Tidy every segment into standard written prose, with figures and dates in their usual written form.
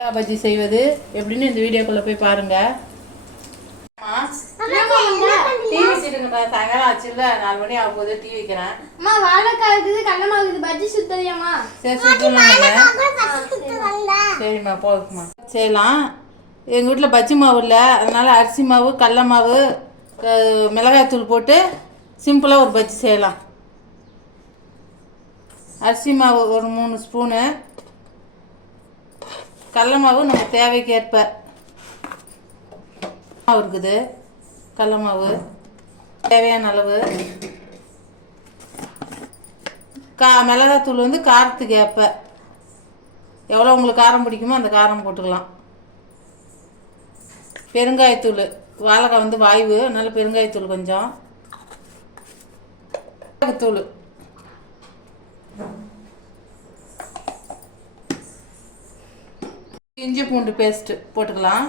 பஜ்ஜி செய்வது எப்படின்னு இந்த வீடியோக்குள்ள போய் பாருங்க. டீ வச்சிருக்கேன், சாயங்காலம் ஆச்சுல்ல, 4 மணி ஆகும் போது டீ வைக்கிறேன். வாழைக்காய் இருக்குது, கடலமாவு இருக்குது, பஜ்ஜி சுத்தறியாமா? சரி சுத்தலாங்க. சரிம்மா போதுமா செய்யலாம். எங்கள் வீட்டில் பஜ்ஜி மாவு இல்லை, அதனால அரிசி மாவு, கடல மாவு, மிளகாய்த்தூள் போட்டு சிம்பிளாக ஒரு பஜ்ஜி செய்யலாம். அரிசி மாவு ஒரு 3 ஸ்பூனு, கடல மாவு நம்ம தேவைக்கேற்ப மாவு இருக்குது, கடல மாவு தேவையான அளவு, மிளகாத்தூள் வந்து காரத்துக்கு ஏற்ப எவ்வளோ உங்களுக்கு காரம் பிடிக்குமோ அந்த காரம் போட்டுக்கலாம். பெருங்காயத்தூள், வாழைக்காய் வந்து வாய்வு, அதனால பெருங்காயத்தூள் கொஞ்சம், தூள், இஞ்சி பூண்டு பேஸ்ட்டு போட்டுக்கலாம்.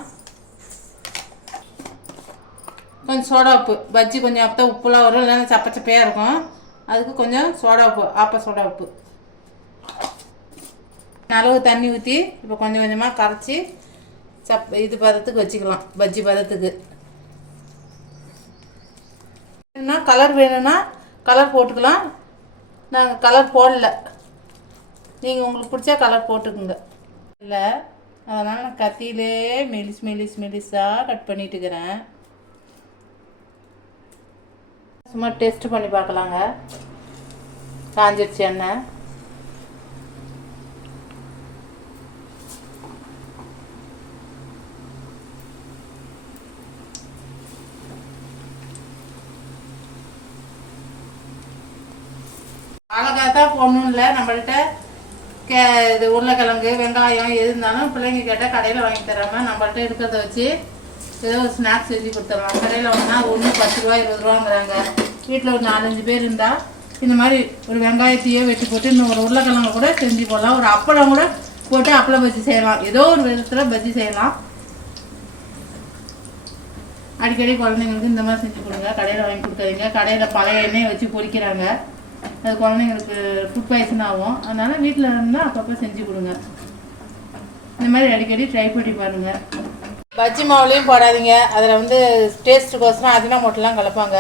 கொஞ்சம் சோடா உப்பு, பஜ்ஜி கொஞ்சம் அப்போ உப்புலாம் வரும், இல்லைன்னா சப்பச்சப்பையாக இருக்கும், அதுக்கு கொஞ்சம் சோடா உப்பு, சோடா உப்பு, அளவு தண்ணி ஊற்றி இப்போ கொஞ்சம் கொஞ்சமாக கரைச்சி இது பதத்துக்கு வச்சுக்கலாம். பஜ்ஜி பதத்துக்கு வேணும்னா கலர் வேணும்னா கலர் போட்டுக்கலாம். நாங்கள் கலர் போடல, நீங்கள் உங்களுக்கு பிடிச்சா கலர் போட்டுக்குங்க. இல்லை அதனால் நான் கத்தியிலே மெலிஸாக கட் பண்ணிட்டு இருக்கிறேன். சும்மா டெஸ்ட் பண்ணி பார்க்கலாங்க. காஞ்சிடுச்சு எண்ணெய். வாழைக்காய் தான் போடணும் இல்லை, நம்மள்கிட்ட இது உருளைக்கிழங்கு, வெங்காயம் எது இருந்தாலும் பிள்ளைங்க கேட்டால் கடையில் வாங்கி தராமல் நம்மள்கிட்ட இருக்கிறத வச்சு ஏதோ ஒரு ஸ்நாக்ஸ் செஞ்சு கொடுத்துடலாம். கடையில் வாங்கினா ஒன்று 10 ரூபா 20 ரூபாங்கிறாங்க. வீட்டில் ஒரு 4-5 பேர் இருந்தால் இந்த மாதிரி ஒரு வெங்காயத்தையே வெட்டி போட்டு இன்னும் ஒரு உருளைக்கிழங்கு கூட செஞ்சு போடலாம். ஒரு அப்பளம் கூட போட்டு அப்பளம் பஜ்ஜி செய்யலாம். ஏதோ ஒரு விதத்தில் பஜ்ஜி செய்யலாம். அடிக்கடி குழந்தைங்களுக்கு இந்த மாதிரி செஞ்சு கொடுங்க, கடையில் வாங்கி கொடுக்காதீங்க. கடையில் பழைய எண்ணெயை வச்சு பொரிக்கிறாங்க, அது குழந்தைங்களுக்கு ஃபுட் பாய்சன் ஆகும். அதனால் வீட்டில் இருந்தால் அப்பப்போ செஞ்சு கொடுங்க. இந்த மாதிரி அடிக்கடி ட்ரை பண்ணி பாருங்கள். பஜ்ஜி மாவுலேயும் போடாதீங்க, அதில் வந்து டேஸ்ட்டுக்கோசரம் அஜினோமோட்டோலாம் கலப்பாங்க.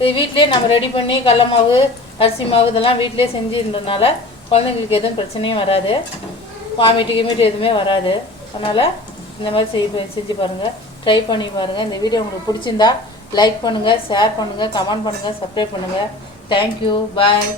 இது வீட்டிலே நம்ம ரெடி பண்ணி கடல மாவு, அரிசி மாவு இதெல்லாம் வீட்டிலே செஞ்சுருந்ததுனால குழந்தைங்களுக்கு எதுவும் பிரச்சனையும் வராது, வாமிட்டு எதுவுமே வராது. அதனால் இந்த மாதிரி செஞ்சு பாருங்கள், ட்ரை பண்ணி பாருங்கள். இந்த வீடியோ உங்களுக்கு பிடிச்சிருந்தா லைக் பண்ணுங்கள், ஷேர் பண்ணுங்கள், கமெண்ட் பண்ணுங்கள், சப்ஸ்கிரைப் பண்ணுங்கள். Thank you. Bye.